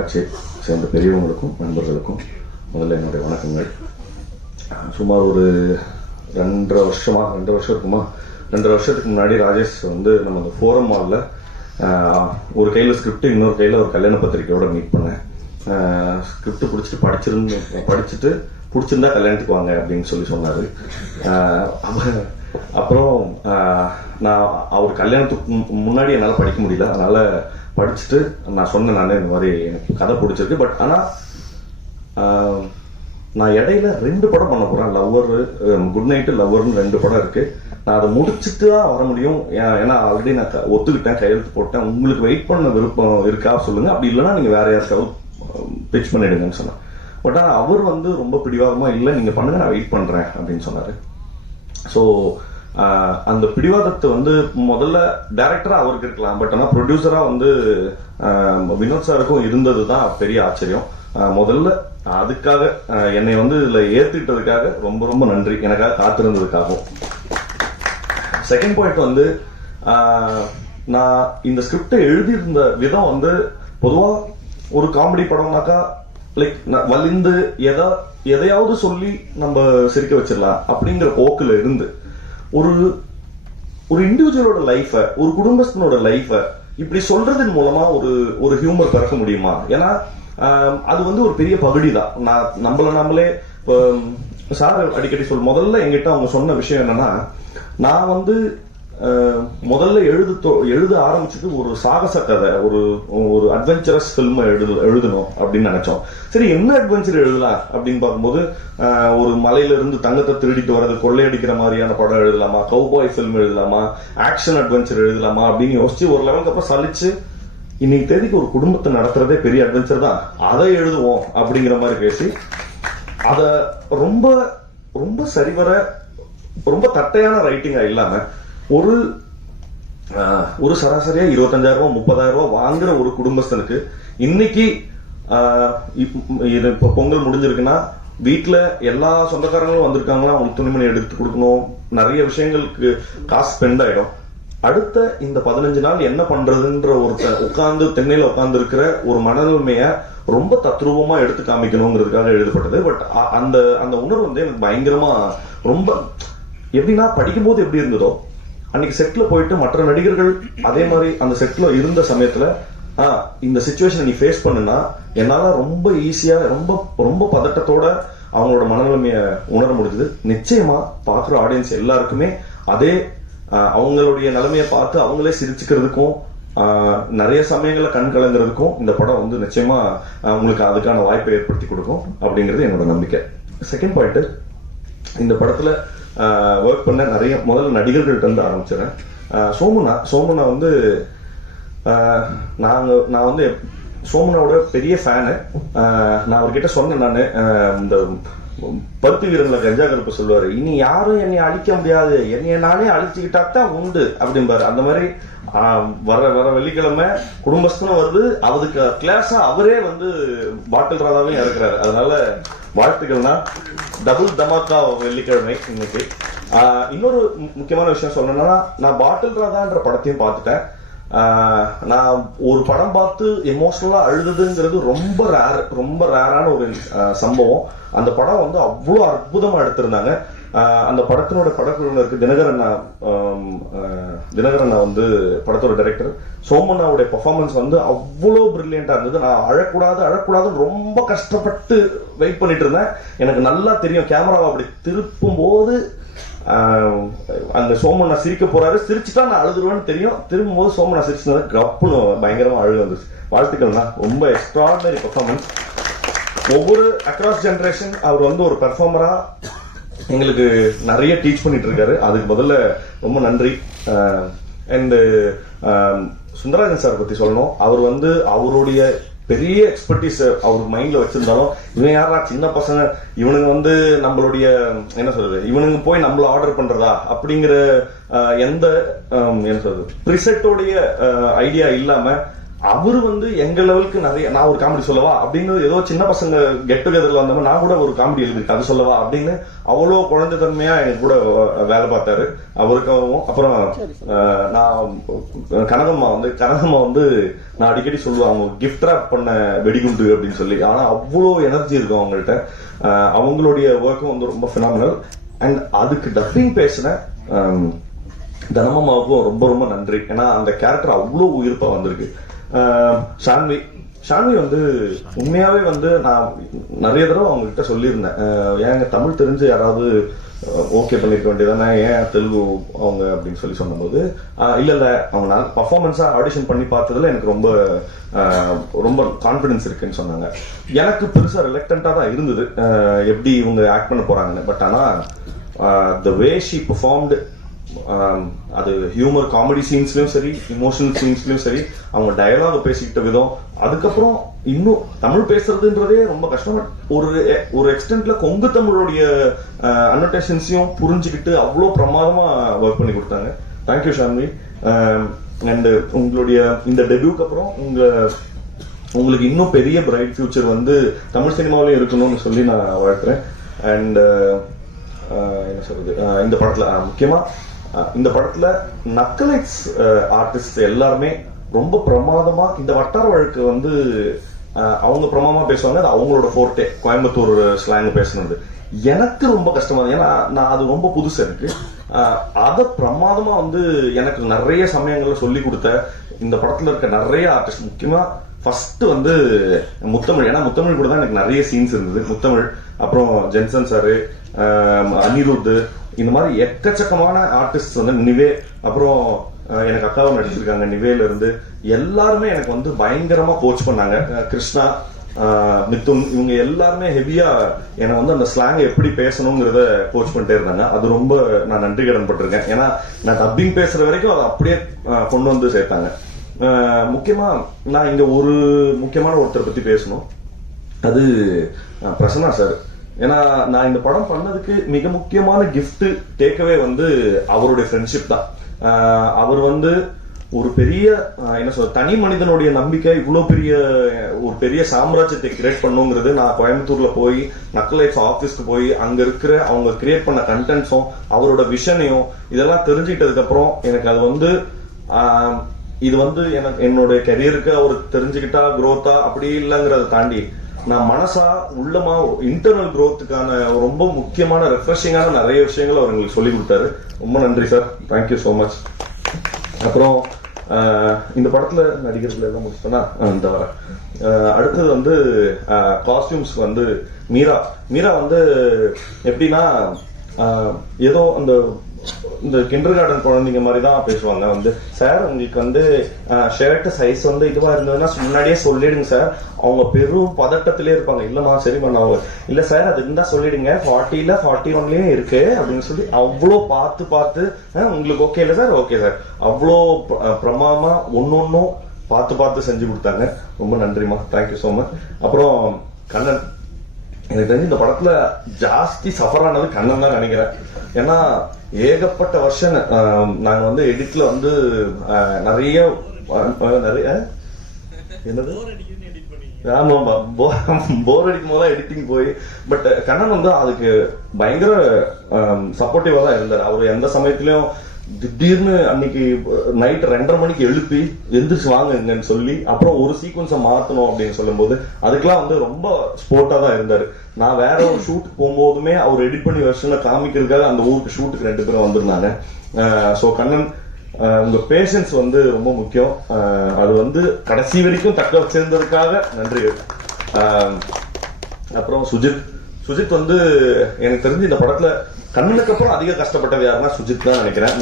தொலைக்காட்சியை சேர்ந்த பெரியவங்களுக்கும் நண்பர்களுக்கும் முதல்ல என்னுடைய வணக்கங்கள். சுமார் ஒரு ரெண்டரை வருஷமா ரெண்டு வருஷம் இருக்குமா? ரெண்டரை வருஷத்துக்கு முன்னாடி ராஜேஷ் வந்து நம்ம அந்த ஃபோரம் மாலில் ஒரு கையில் ஸ்கிரிப்ட் இன்னொரு கையில் ஒரு கல்யாண பத்திரிக்கையோட மீட் பண்ணேன். ஸ்கிரிப்ட் பிடிச்சிட்டு படிச்சிருந்து படிச்சுட்டு பிடிச்சிருந்தா கல்யாணத்துக்கு வாங்க அப்படின்னு சொல்லி சொன்னார். அப்புறம் ஆஹ், நான் அவர் கல்யாணத்துக்கு முன்னாடி என்னால் படிக்க முடியல. அதனால படிச்சுட்டு நான் சொன்னேன் நான் இந்த மாதிரி எனக்கு கதை பிடிச்சிருக்கு. பட் ஆனால் நான் இடையில ரெண்டு படம் பண்ண போறேன். லவ்வர் குட் நைட்டு லவ்வர்னு ரெண்டு படம் இருக்கு. நான் அதை முடிச்சுட்டு தான் வர முடியும். ஏன்- ஏன்னா ஆல்ரெடி நான் ஒத்துக்கிட்டேன் கையெழுத்து போட்டேன். உங்களுக்கு வெயிட் பண்ண விருப்பம் இருக்கா சொல்லுங்க. அப்படி இல்லைன்னா நீங்க வேற யாருக்காவது பிச் பண்ணிடுங்கன்னு சொன்னேன். பட் ஆனால் அவர் வந்து ரொம்ப பிடிவாதமா இல்லை நீங்க பண்ணுங்க நான் வெயிட் பண்றேன் அப்படின்னு சொன்னாரு. ஸோ அந்த பிடிவாதத்தை வந்து முதல்ல டைரக்டரா அவருக்கு இருக்கலாம். பட் ஆனால் ப்ரொடியூசரா வந்து ஆஹ், வினோத் சாருக்கும் இருந்தது தான் பெரிய ஆச்சரியம். ஆஹ், முதல்ல அதுக்காக என்னை வந்து இதுல ஏத்துக்கிட்டதுக்காக ரொம்ப ரொம்ப நன்றி. எனக்காக காத்திருந்ததுக்காகவும். செகண்ட் பாயிண்ட் வந்து ஆஹ், நான் இந்த ஸ்கிரிப்டை எழுதியிருந்த விதம் வந்து பொதுவா ஒரு காமெடி படம்னாக்கா லைக் வலிந்து எதா எதையாவது சொல்லி நம்ம சிரிக்க வச்சிடலாம் அப்படிங்கிற போக்குல இருந்து ஒரு ஒரு இண்டிவிஜுவலோட லைஃபை ஒரு குடும்பத்தினோட லைஃபை இப்படி சொல்றதன் மூலமா ஒரு ஒரு ஹியூமர் பிறக்க முடியுமா? ஏன்னா அது வந்து ஒரு பெரிய பகுதி தான் நான் நம்மள நம்மளே இப்போ சார் அடிக்கடி சொல் முதல்ல எங்கிட்ட அவங்க சொன்ன விஷயம் என்னன்னா நான் வந்து முதல்ல எழுது எழுத ஆரம்பிச்சது ஒரு சாகச கதை ஒரு ஒரு அட்வென்ச்சரஸ் ஃபில்ம் எழுது எழுதணும் அப்படின்னு நினைச்சோம். சரி என்ன அட்வென்ச்சர் எழுதலாம் அப்படின்னு பார்க்கும்போது ஒரு மலையில இருந்து தங்கத்தை திருடிட்டு வர்றது கொள்ளையடிக்கிற மாதிரியான படம் எழுதலாமா கவுபாய் ஃபில்ம் எழுதலாமா ஆக்ஷன் அட்வென்ச்சர் எழுதலாமா அப்படின்னு யோசிச்சு ஒரு லெவலுக்கு அப்புறம் சலிச்சு இன்னைக்கு தேதிக்கு ஒரு குடும்பத்தை நடத்துறதே பெரிய அட்வென்ச்சர் தான். அதை எழுதுவோம் அப்படிங்கிற மாதிரி பேசி அதை ரொம்ப ரொம்ப சரிவர ரொம்ப தட்டையான ரைட்டிங்கா இல்லாம ஒரு ஒரு சராசரியா இருபத்தஞ்சாயிரம் ரூபாய் முப்பதாயிரம் ரூபாய் வாங்குற ஒரு குடும்பஸ்தனுக்கு இன்னைக்கு ஆஹ், இப்- இது இப்போ பொங்கல் முடிஞ்சிருக்குன்னா வீட்ல எல்லா சொந்தக்காரங்களும் வந்திருக்காங்களா அவங்களுக்கு துணிமணி எடுத்து கொடுக்கணும் நிறைய விஷயங்களுக்கு காசு ஸ்பெண்ட் ஆயிடும். அடுத்த இந்த பதினஞ்சு நாள் என்ன பண்றதுன்ற ஒருத்தர் உட்கார்ந்து தென்னையில உட்கார்ந்து இருக்கிற ஒரு மனநிலைமைய ரொம்ப தத்ரூபமா எடுத்து காமிக்கணுங்கிறதுக்காக எழுதப்பட்டது. பட் அந்த அந்த உணர்வு வந்து எனக்கு பயங்கரமா ரொம்ப எப்படின்னா படிக்கும்போது எப்படி இருந்ததோ அன்னைக்கு செட்ல போயிட்டு மற்ற நடிகர்கள் அதே மாதிரி அந்த செட்ல இருந்த சமயத்துல இந்த சுச்சுவேஷனை நீ ஃபேஸ் பண்ணுனா என்னால ரொம்ப ஈஸியா ரொம்ப ரொம்ப பதட்டத்தோட அவங்களோட மனநிலைமைய உணர முடிஞ்சது. நிச்சயமா பாக்குற ஆடியன்ஸ் எல்லாருக்குமே அதே அவங்களுடைய நிலைமையை பார்த்து அவங்களே சிரிச்சுக்கிறதுக்கும் நிறைய சமயங்களில் கண் கலங்குறதுக்கும் இந்த படம் வந்து நிச்சயமா உங்களுக்கு அதுக்கான வாய்ப்பை ஏற்படுத்தி கொடுக்கும். அப்படிங்கிறது என்னோட நம்பிக்கை. செகண்ட் பாயிண்ட் இந்த படத்துல ஒர்க் பண்ண நிறைய முதல்ல நடிகர்கள்ட்ட இருந்து ஆரம்பிச்சிடறேன். சோமுனா சோமுனா வந்து நாங்கள் நான் வந்து சோமனாவோட பெரிய ஃபேனு நான் அவர்கிட்ட சொன்னேன் நான். இந்த பருத்தி வீரன்ல கஞ்சா கருப்பு சொல்லுவாரு. இனி யாரும் என்னை அழிக்க முடியாது. என்னைய நானே அழிச்சுக்கிட்டா தான் உண்டு அப்படிம்பாரு. அந்த மாதிரி வர வர வெள்ளிக்கிழமை குடும்பஸ்தனும் வருது. அவருக்கு கிளாஸா அவரே வந்து பாட்டில் ராதாவையும் இறக்குறாரு. அதனால வாழ்த்துக்கள்னா டபுள் தமாக்கா வெள்ளிக்கிழமை இன்னைக்கு. இன்னொரு முக்கியமான விஷயம் சொல்லணும்னா நான் பாட்டில் ராதான்ற படத்தையும் பார்த்துட்டேன். நான் ஒரு படம் பார்த்து எமோஷனலா அழுதுங்கிறது ரொம்ப ரேர் ரொம்ப ரேரான ஒரு சம்பவம். அந்த படம் வந்து அவ்வளோ அற்புதமா எடுத்திருந்தாங்க. அந்த படத்தினோட படக்குழுவினருக்கு தினகரண்ணா தினகரண்ணா வந்து படத்தோட டைரக்டர் சோமண்ணாவுடைய பர்ஃபார்மன்ஸ் வந்து அவ்வளோ பிரில்லியண்டா இருந்தது. நான் அழக்கூடாது அழக்கூடாதுன்னு ரொம்ப கஷ்டப்பட்டு வெயிட் பண்ணிட்டு இருந்தேன். எனக்கு நல்லா தெரியும் கேமராவை அப்படி திருப்பும் போது அந்த சோமண்ணா சிரிக்க போறாரு. சிரிச்சுட்டா நான் அழுதுருவேன்னு தெரியும். திரும்பும் போது சோமண்ணா சிரிச்சதுனால கப்புன்னு பயங்கரமா அழுகு வந்துருச்சு. வாழ்த்துக்கள்னா ரொம்ப எக்ஸ்ட்ராடனரி பெர்ஃபார்மன்ஸ் ஒவ்வொரு அக்ராஸ் ஜென்ரேஷன் அவர் வந்து ஒரு பெர்ஃபார்மரா எங்களுக்கு நிறைய டீச் பண்ணிட்டு இருக்காரு அதுக்கு முதல்ல ரொம்ப நன்றி. அண்ட் சுந்தரராஜன் சார் பத்தி சொல்லணும். அவர் வந்து அவருடைய பெரிய எக்ஸ்பர்டிஸ் அவர் மைண்ட்ல வச்சிருந்தாலும் இவன் யாரா சின்ன பசங்க. இவனுங்க வந்து நம்மளுடைய என்ன சொல்றது? இவனுங்க போய் நம்மள ஆர்டர் பண்றதா? அப்படிங்கிற எந்த என்ன சொல்றது? ப்ரிசெட்டோடைய ஐடியா இல்லாம அவர் வந்து எங்க லெவலுக்கு நிறைய நான் ஒரு காமெடி சொல்லவா? அப்படின்னு ஏதோ சின்ன பசங்க கெட் டுகெதர்ல வந்தவங்க நான் கூட ஒரு காமெடி எழுதிருக்கு அது சொல்லவா? அப்படின்னு அவ்வளோ குழந்தைத்தன்மையா எனக்கு கூட வேலை பார்த்தாரு. அவருக்காகவும் அப்புறம் நான் கனகம்மா வந்து கனகம்மா வந்து நான் அடிக்கடி சொல்லுவேன் அவங்க கிஃப்ட் ராப் பண்ண வெடிகுண்டு அப்படின்னு சொல்லி. ஆனா அவ்வளோ எனர்ஜி இருக்கும் அவங்கள்ட்ட. அவங்களுடைய ஒர்க்கும் வந்து ரொம்ப ஃபினாமினல் அண்ட் அதுக்கு டப்பிங் பேசின தனமம்மாவுக்கும் ரொம்ப ரொம்ப நன்றி. ஏன்னா அந்த கேரக்டர் அவ்வளோ உயிர்ப்பா வந்திருக்கு. ஷான்வி. ஷான்வி வந்து உண்மையாவே வந்து நான் நிறைய தடவை அவங்ககிட்ட சொல்லியிருந்தேன். ஏங்க தமிழ் தெரிஞ்சு யாராவது ஓகே பண்ணிருக்க வேண்டியதானே ஏன் தெலுங்கு அவங்க அப்படின்னு சொல்லி சொன்னபோது ஆஹ் இல்ல இல்ல அவங்க நான் பர்ஃபார்மன்ஸா ஆடிஷன் பண்ணி பார்த்ததுல எனக்கு ரொம்ப ரொம்ப கான்ஃபிடன்ஸ் இருக்குன்னு சொன்னாங்க. எனக்கு பெருசா ரிலக்டண்டா தான் இருந்தது. எப்படி இவங்க ஆக்ட் பண்ண போறாங்கன்னு. பட் ஆனா த வே ஷி பர்ஃபார்ம்டு அது ஹியூமர் காமெடி சீன்ஸ்லயும் சரி இமோஷனல் சீன்ஸ்லயும் சரி அவங்க டயலாக் பேசிக்கிட்ட விதம் அதுக்கப்புறம் இன்னும் தமிழ் பேசுறதுன்றதே ரொம்ப கஷ்டம் ஒரு ஒரு எக்ஸ்டென்ட்ல கொங்கு தமிழுடைய அன்வர்டேஷன்ஸையும் புரிஞ்சுக்கிட்டு அவ்வளோ பிரமாதமா ஒர்க் பண்ணி கொடுத்தாங்க. தேங்க்யூ ஷான்வி அண்ட் உங்களுடைய இந்த டெபியூக்கு அப்புறம் உங்க உங்களுக்கு இன்னும் பெரிய பிரைட் ஃபியூச்சர் வந்து தமிழ் சினிமாவிலும் இருக்கணும்னு சொல்லி நான் வாழ்த்துறேன். அண்ட் என்ன சொல்றது? இந்த படத்துல முக்கியமா இந்த படத்துல நக்கலைட்ஸ் ஆர்டிஸ்ட் எல்லாருமே ரொம்ப பிரமாதமா இந்த வட்டார வழக்கு வந்து அவங்க பிரமாதமா பேசுவாங்க. அது அவங்களோட ஃபோர்ட்டே கோயம்புத்தூர் ஸ்லாங் பேசுனது. எனக்கு ரொம்ப கஷ்டமா இருந்தது. ஏன்னா நான் அது ரொம்ப புதுசு எனக்கு. அதை பிரமாதமா வந்து எனக்கு நிறைய சமயங்கள்ல சொல்லி கொடுத்த இந்த படத்துல இருக்க நிறைய ஆர்டிஸ்ட் முக்கியமா ஃபர்ஸ்ட் வந்து முத்தமிழ். ஏன்னா முத்தமிழ் கூட தான் எனக்கு நிறைய சீன்ஸ் இருந்தது. முத்தமிழ் அப்புறம் ஜென்சன் சாரு அனிருத் இந்த மாதிரி எக்கச்சக்கமான ஆர்டிஸ்ட் வந்து நிவே அப்புறம் எனக்கு அக்காவும் நடிச்சிருக்காங்க நிவேல இருந்து. எல்லாருமே எனக்கு வந்து பயங்கரமா கோச் பண்ணாங்க. கிருஷ்ணா மித்துன் இவங்க எல்லாருமே ஹெவியா என்னை வந்து அந்த ஸ்லாங் எப்படி பேசணுங்கிறத கோச் பண்ணிட்டே இருந்தாங்க. அது ரொம்ப நான் நன்றி கடன் பட்டிருக்கேன். ஏன்னா நான் டப்பிங் பேசுற வரைக்கும் அதை அப்படியே கொண்டு வந்து சேர்த்தாங்க. முக்கியமா நான் இங்க ஒரு முக்கியமான ஒருத்தர் பத்தி பேசணும். அது பிரசன்னா சார். ஏன்னா நான் இந்த படம் பண்ணதுக்கு மிக முக்கியமான கிஃப்ட் டேக்கவே வந்து அவருடைய ஃப்ரெண்ட்ஷிப் தான். அவர் வந்து ஒரு பெரிய என்ன சொல்ற தனி மனிதனுடைய நம்பிக்கை இவ்வளோ பெரிய ஒரு பெரிய சாம்ராஜ்யத்தை கிரியேட் பண்ணுங்கிறது நான் கோயம்புத்தூர்ல போய் நக்கலைட்ஸ் ஆஃபீஸ்க்கு போய் அங்க இருக்கிற அவங்க கிரியேட் பண்ண கண்டென்ட்ஸும் அவரோட விஷனையும் இதெல்லாம் தெரிஞ்சுக்கிட்டதுக்கு அப்புறம் எனக்கு அது வந்து இது வந்து எனக்கு என்னோட கெரியருக்கு அவர் தெரிஞ்சுக்கிட்டா குரோத்தா அப்படி இல்லைங்கிறத தாண்டி நான் மனசா உள்ளமா இன்டர்னல் க்ரோத்துக்கான ரொம்ப முக்கியமான ரெஃப்ரெஷிங்கான நிறைய விஷயங்கள் அவர் எங்களுக்கு சொல்லி கொடுத்தாரு. ரொம்ப நன்றி சார் தேங்க்யூ ஸோ மச் அப்புறம் இந்த படத்துல நடிகர்கள் எல்லாம் முடிச்சிட்டோன்னா இந்த வர. அடுத்தது வந்து காஸ்டியூம்ஸ் வந்து மீரா. மீரா வந்து எப்படின்னா ஏதோ அந்த இந்த கிண்டர் கார்டன் குழந்தைங்க மாதிரி தான் பேசுவாங்க. வந்து சார் உங்களுக்கு வந்து ஷர்ட் சைஸ் வந்து இதுவா இருந்ததுன்னா முன்னாடியே சொல்லிடுங்க சார் அவங்க பெரும் பதட்டத்திலே இருப்பாங்க. இல்லம்மா சரிம்மா நான் அவங்க- இல்ல சார் அது இருந்தா சொல்லிடுங்க. ஃபார்ட்டில ஃபார்ட்டி ஒன்லயும் இருக்கு அப்படின்னு சொல்லி அவ்வளோ பார்த்து பார்த்து "ஆ, உங்களுக்கு ஓகே இல்ல சார் ஓகே சார் அவ்வளோ பிர- அஹ் பிரமாதமா ஒன்னொன்னும் பார்த்து பார்த்து செஞ்சு கொடுத்தாங்க. ரொம்ப நன்றிம்மா. தேங்க்யூ ஸோ மச் அப்புறம் கண்ணன் எனக்கு தெரிஞ்சு இந்த படத்துல ஜாஸ்தி சஃபர் ஆனது கண்ணன் தான் நினைக்கிறேன். ஏன்னா ஏகப்பட்ட வருஷம் நாங்க வந்து எடிட்ல வந்து நிறைய நிறைய என்னது? ஆமாம்பா. போர் அடிக்கும் போது எடிட்டிங் போய் பட் கண்ணன் வந்து அதுக்கு பயங்கர சப்போர்ட்டிவா தான் இருந்தார். அவர் எந்த சமயத்திலயும் திடீர்னு அன்னைக்கு நைட் ரெண்டரை மணிக்கு எழுப்பி எந்திரிச்சு வாங்குங்கன்னு சொல்லி அப்புறம் ஒரு சீக்வன்ஸை மாத்தணும் அப்படின்னு சொல்லும்போது அதுக்கெல்லாம் வந்து ரொம்ப ஸ்போர்ட்டா தான் இருந்தாரு. நான் வேற ஒரு ஷூட்டுக்கு போகும்போதுமே அவர் எடிட் பண்ணி வருஷனை காமிக்கிறதுக்காக அந்த ஊருக்கு ஷூட்டுக்கு ரெண்டு பேரும் வந்திருந்தாங்க. ஸோ கண்ணன் உங்கள் உங்க பேஷன்ஸ் வந்து ரொம்ப முக்கியம். அது வந்து கடைசி வரைக்கும் தக்க வச்சிருந்ததுக்காக நன்றி. அப்புறம் சுஜித் சுஜித் வந்து எனக்கு தெரிஞ்சு இந்த படத்துல கண்ணனுக்கு அப்புறம் அதிக கஷ்டப்பட்டது யாருன்னா சுஜித் தான் நினைக்கிறேன்.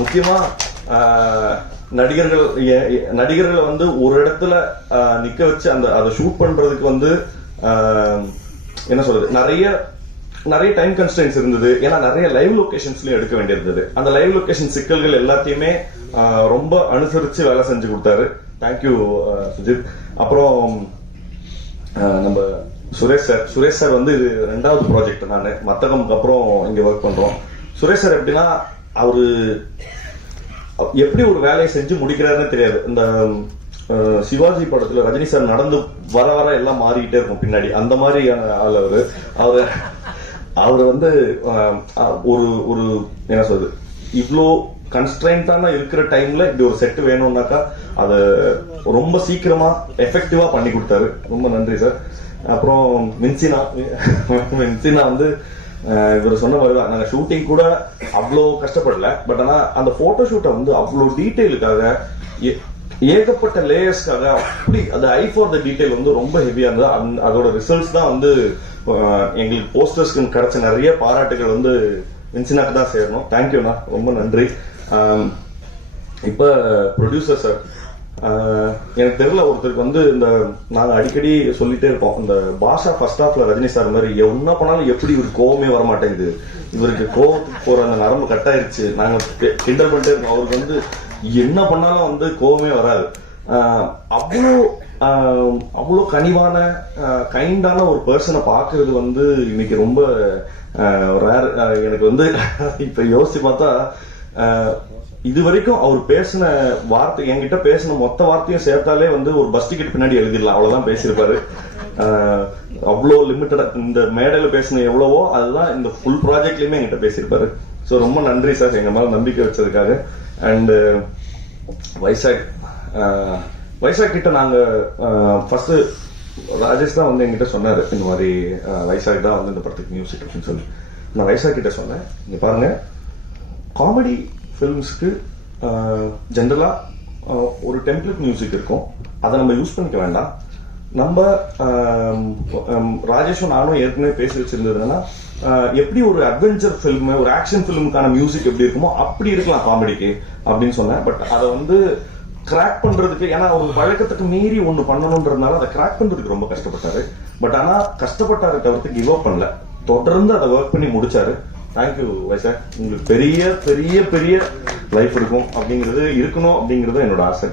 முக்கியமா நடிகர்கள் நடிகர்களை வந்து ஒரு இடத்துல நிக்க வச்சு அந்த அதை ஷூட் பண்றதுக்கு வந்து என்ன சொல்றது நிறைய நிறைய டைம் கன்ஸ்டன்ஸ் இருந்தது. ஏன்னா நிறைய லைவ் லொக்கேஷன்ஸ்லயும் எடுக்க வேண்டியிருந்தது. அந்த லைவ் லொக்கேஷன் சிக்கல்கள் எல்லாத்தையுமே ரொம்ப அனுசரிச்சு வேலை செஞ்சு கொடுத்தாரு. Thank you Sujith. அப்புறம் நம்ம சுரேஷ் சார் சுரேஷ் சார் வந்து இது ரெண்டாவது ப்ராஜெக்ட் நான். மத்தகமுக்கு அப்புறம் இங்க ஒர்க் பண்றோம். சுரேஷ் சார் எப்படின்னா அவரு எப்படி ஒரு வேலையை செஞ்சு முடிக்கிறாருன்னு தெரியாது. இந்த சிவாஜி படத்துல ரஜினி சார் நடந்து வர வர எல்லாம் மாறிக்கிட்டே இருக்கும் பின்னாடி. அந்த மாதிரி ஆள் அவரு. அவரு அவர் வந்து ஒரு ஒரு என்ன சொல்றது? இவ்வளோ கன்ஸ்ட்ரெயின்டான இருக்கிற டைம்ல இப்படி ஒரு செட் வேணும்னாக்கா அதை ரொம்ப சீக்கிரமா எஃபெக்டிவா பண்ணி கொடுத்தாரு. ரொம்ப நன்றி சார் அப்புறம் மின்சினா. மின்சினா வந்து இவர் சொன்ன மாதிரி தான். நாங்கள் ஷூட்டிங் கூட அவ்வளோ கஷ்டப்படல. பட் ஆனால் அந்த ஃபோட்டோ ஷூட்டை வந்து அவ்வளோ டீட்டெயிலுக்காக ஏ- ஏகப்பட்ட லேயர்ஸ்க்காக அப்படி அந்த ஐ ஃபார் த டீட்டெயில் வந்து ரொம்ப ஹெவியா இருந்தது. அந்த- அதோட ரிசல்ட்ஸ் தான் வந்து எங்களுக்கு போஸ்டர்ஸ்க்கு கிடைச்ச நிறைய பாராட்டுகள் வந்து மின்சினாக்கு தான் சேரணும். தேங்க்யூண்ணா ரொம்ப நன்றி. இப்போ ப்ரொடியூசர் சார் எனக்கு தெரியல ஒருத்தருக்கு வந்து இந்த நாங்கள் அடிக்கடி சொல்லிட்டே இருப்போம். இந்த பாஷா ஃபர்ஸ்ட் ஹாஃப்ல ரஜினி சார் மாதிரி என்ன பண்ணாலும் எப்படி இவருக்கு கோவமே வர மாட்டேங்குது இவருக்கு கோவத்துக்கு போற அந்த நரம்பு கட் ஆயிடுச்சு நாங்கள் கிண்டல் பண்ணிட்டே இருக்கோம். அவருக்கு வந்து என்ன பண்ணாலும் வந்து கோவமே வராது. அவ்வளோ அவ்வளோ கனிவான கைண்டான ஒரு பர்சனை பார்க்கறது வந்து இன்னைக்கு ரொம்ப ரேர் எனக்கு வந்து இப்போ யோசிச்சு பார்த்தா இது வரைக்கும் அவர் பேசின வார்த்தை என்கிட்ட பேசின மொத்த வார்த்தையும் சேர்த்தாலே வந்து ஒரு பஸ் டிக்கெட் பின்னாடி எழுதிடலாம். அவ்வளவுதான் பேசியிருப்பாரு. அவ்வளோ லிமிட்டடா இந்த மேடையில பேசின எவ்வளவோ அதுதான் இந்த ஃபுல் ப்ராஜெக்ட்லயுமே என்கிட்ட பேசியிருப்பாரு. ஸோ ரொம்ப நன்றி சார் எங்க மேல நம்பிக்கை வச்சதுக்காக. அண்ட் வைசாக் வைசாக் கிட்ட நாங்க ஃபர்ஸ்ட் ராஜேஷ் தான் வந்து என்கிட்ட சொன்னாரு. இந்த மாதிரி வைசாக் தான் வந்து இந்த படத்துக்கு மியூசிக் அப்படின்னு சொல்லி. நான் வைசாக் கிட்ட சொன்னேன். நீங்க பாருங்க. காமெடி ஃபிலிம்ஸ்க்கு ஜென்ரலாக ஒரு டெம்ப்ளேட் மியூசிக் இருக்கும். அதை நம்ம யூஸ் பண்ணிக்க வேண்டாம். நம்ம ராஜேஷும் நானும் ஏற்கனவே பேசி வச்சிருந்ததுன்னா எப்படி ஒரு அட்வென்ச்சர் ஃபிலிம் ஒரு ஆக்ஷன் ஃபிலிமுக்கான மியூசிக் எப்படி இருக்குமோ அப்படி இருக்கலாம் காமெடிக்கு அப்படின்னு சொன்னேன். பட் அதை வந்து கிராக் பண்றதுக்கு ஏன்னா ஒரு வழக்கத்துக்கு மீறி ஒன்று பண்ணணுன்றதுனால அதை கிராக் பண்றதுக்கு ரொம்ப கஷ்டப்பட்டாரு. பட் ஆனால் கஷ்டப்பட்டாரு தவிர்த்து கிவ் அப் பண்ணல. தொடர்ந்து அதை ஒர்க் பண்ணி முடிச்சாரு. தேங்க்யூ வைசாக் உங்களுக்கு பெரிய பெரிய பெரிய லைஃப் இருக்கும் அப்படிங்கிறது இருக்கணும் அப்படிங்கிறது என்னோட ஆசை.